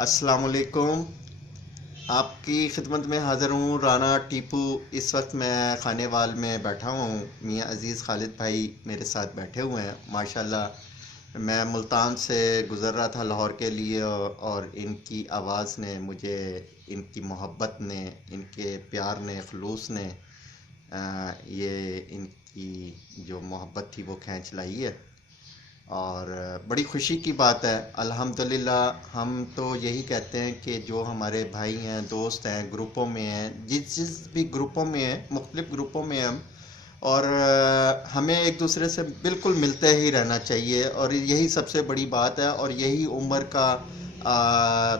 अस्सलाम वालेकुम। आपकी खिदमत में हाज़िर हूँ राना टीपू। इस वक्त मैं खानेवाल में बैठा हूँ। मियाँ अज़ीज़ खालिद भाई मेरे साथ बैठे हुए हैं माशाल्लाह। मैं मुल्तान से गुज़र रहा था लाहौर के लिए और इनकी आवाज़ ने मुझे, इनकी मोहब्बत ने, इनके प्यार ने, खलूस ने ये इनकी जो मोहब्बत थी वो खींच लाई है। और बड़ी खुशी की बात है अल्हम्दुलिल्लाह। हम तो यही कहते हैं कि जो हमारे भाई हैं, दोस्त हैं, ग्रुपों में हैं, जिस भी ग्रुपों में हैं, मुख्तलिफ़ ग्रुपों में हम, और हमें एक दूसरे से बिल्कुल मिलते ही रहना चाहिए। और यही सबसे बड़ी बात है और यही उम्र का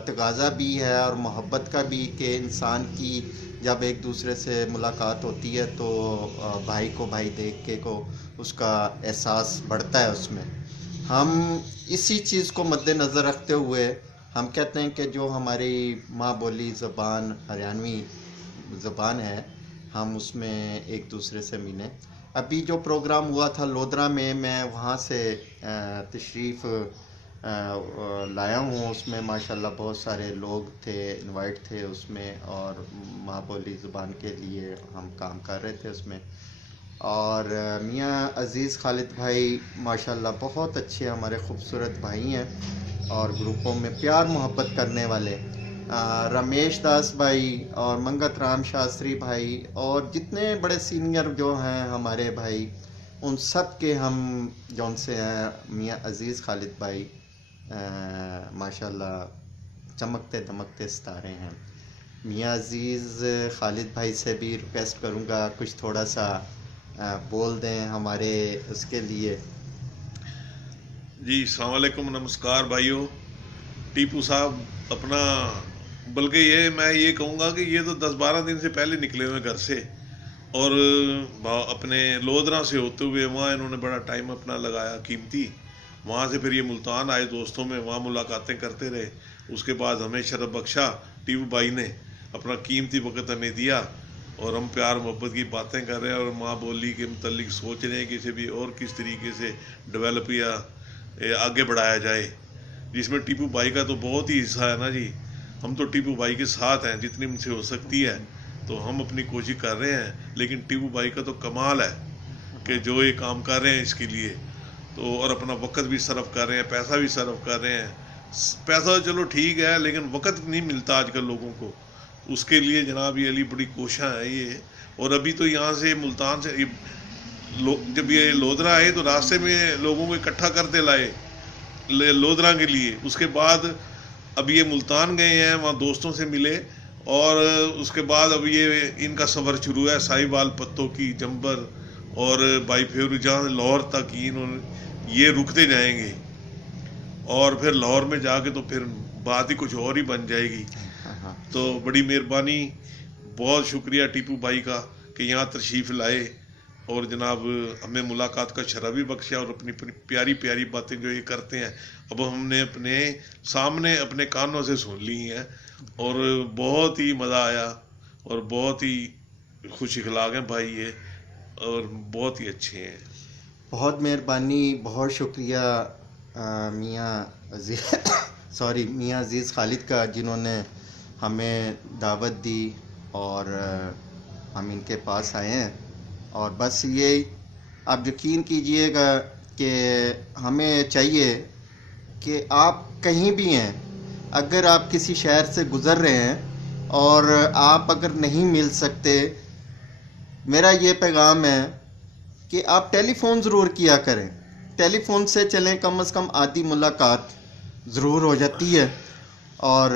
तकाज़ा भी है और मोहब्बत का भी, कि इंसान की जब एक दूसरे से मुलाकात होती है तो भाई को भाई देख के को उसका एहसास बढ़ता है उसमें। हम इसी चीज़ को मद्देनज़र रखते हुए हम कहते हैं कि जो हमारी माँ बोली ज़बान हरियाणवी ज़बान है, हम उसमें एक दूसरे से मिलें। अभी जो प्रोग्राम हुआ था लोधरा में, मैं वहाँ से तशरीफ़ लाया हूँ। उसमें माशाल्लाह बहुत सारे लोग थे, इनवाइट थे उसमें, और माँ बोली ज़ुबान के लिए हम काम कर रहे थे उसमें। और मियाँ अज़ीज़ खालिद भाई माशाल्लाह बहुत अच्छे हमारे खूबसूरत भाई हैं और ग्रुपों में प्यार मोहब्बत करने वाले। रमेश दास भाई और मंगत राम शास्त्री भाई और जितने बड़े सीनियर जो हैं हमारे भाई, उन सब के हम जौन से हैं मियाँ अज़ीज़ खालिद भाई माशाल्लाह चमकते दमकते सितारे हैं। मियाँ अज़ीज़ खालिद भाई से भी रिक्वेस्ट करूँगा कुछ थोड़ा सा बोल दें हमारे उसके लिए। जी अस्सलाम वालेकुम, नमस्कार भाइयों। टीपू साहब अपना, बल्कि ये मैं ये कहूँगा कि ये तो 10-12 दिन से पहले निकले हुए घर से, और अपने लोधरा से होते हुए वहाँ इन्होंने बड़ा टाइम अपना लगाया कीमती। वहाँ से फिर ये मुल्तान आए दोस्तों में, वहाँ मुलाकातें करते रहे। उसके बाद हमें शरफ बख्शा टीपू भाई ने, अपना कीमती वक्त हमें दिया और हम प्यार मोहब्बत की बातें कर रहे हैं और माँ बोली के मतलब सोच रहे हैं कि इसे भी और किस तरीके से डेवलप या आगे बढ़ाया जाए, जिसमें टीपू भाई का तो बहुत ही हिस्सा है ना जी। हम तो टीपू भाई के साथ हैं, जितनी हमसे हो सकती है तो हम अपनी कोशिश कर रहे हैं। लेकिन टीपू भाई का तो कमाल है कि जो ये काम कर रहे हैं इसके लिए, तो और अपना वक्त भी सर्व कर रहे हैं, पैसा भी सर्व कर रहे हैं। पैसा तो चलो ठीक है, लेकिन वक्त नहीं मिलता आजकल लोगों को, उसके लिए जनाब ये अली बड़ी कोशिश है ये। और अभी तो यहाँ से मुल्तान से जब ये लोधरा आए तो रास्ते में लोगों को इकट्ठा करते लाए लोधरा के लिए। उसके बाद अब ये मुल्तान गए हैं, वहाँ दोस्तों से मिले, और उसके बाद अब ये इनका सफ़र शुरू है साहिवाल, पत्तों की, जंबर और बाई फेवर जहाँ लाहौर तक इन्होंने ये रुकते जाएंगे, और फिर लाहौर में जाके तो फिर बात ही कुछ और ही बन जाएगी। तो बड़ी मेहरबानी, बहुत शुक्रिया टीपू भाई का कि यहाँ तशरीफ़ लाए और जनाब हमें मुलाकात का शरफ भी बख्शा, और अपनी प्यारी प्यारी बातें जो ये करते हैं अब हमने अपने सामने अपने कानों से सुन ली हैं, और बहुत ही मज़ा आया और बहुत ही खुश इखलाक हैं भाई ये, और बहुत ही अच्छे हैं। बहुत मेहरबानी, बहुत शुक्रिया मियाँ अज़ीज़ सॉरी मियाँ अज़ीज़ खालिद का, जिन्होंने हमें दावत दी और हम इनके पास आए हैं। और बस ये आप यकीन कीजिएगा कि हमें चाहिए कि आप कहीं भी हैं, अगर आप किसी शहर से गुज़र रहे हैं और आप अगर नहीं मिल सकते, मेरा ये पैगाम है कि आप टेलीफ़ोन ज़रूर किया करें। टेलीफ़ोन से चलें, कम से कम आधी मुलाकात ज़रूर हो जाती है और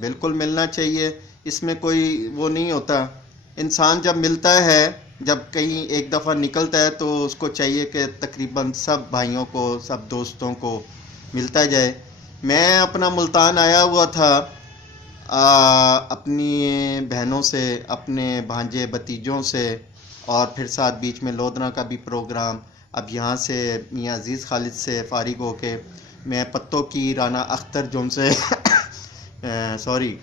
बिल्कुल मिलना चाहिए। इसमें कोई वो नहीं होता। इंसान जब मिलता है, जब कहीं एक दफ़ा निकलता है तो उसको चाहिए कि तकरीबन सब भाइयों को, सब दोस्तों को मिलता जाए। मैं अपना मुल्तान आया हुआ था अपनी बहनों से, अपने भांजे भतीजों से, और फिर साथ बीच में लोधरा का भी प्रोग्राम। अब यहाँ से मियाँ अज़ीज़ खालिद से फ़ारिग होके मैं पत्तों की राना अख्तर जो उनसे सॉरी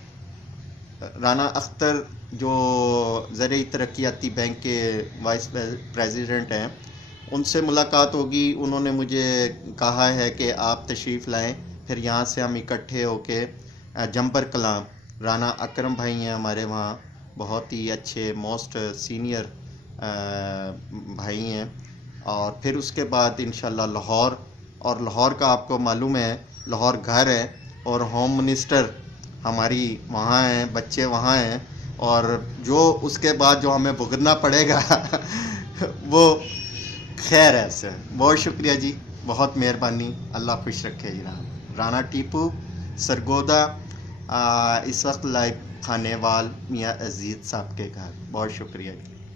राना अख्तर जो ज़रिए तरक्याती बैंक के वाइस प्रेसिडेंट हैं, उनसे मुलाकात होगी। उन्होंने मुझे कहा है कि आप तशरीफ़ लाएं, फिर यहाँ से हम इकट्ठे होके जंपर कलाम राना अकरम भाई हैं हमारे वहाँ, बहुत ही अच्छे मोस्ट सीनियर भाई हैं। और फिर उसके बाद इंशाल्लाह लाहौर, और लाहौर का आपको मालूम है लाहौर घर है और होम मिनिस्टर हमारी वहाँ हैं, बच्चे वहाँ हैं, और जो उसके बाद जो हमें भुगतना पड़ेगा वो खैर है। इससे बहुत शुक्रिया जी, बहुत मेहरबानी, अल्लाह खुश रखे जी। राना टीपू सरगोदा इस वक्त लाइव खानेवाल मियाँ अजीज़ साहब के घर। बहुत शुक्रिया जी।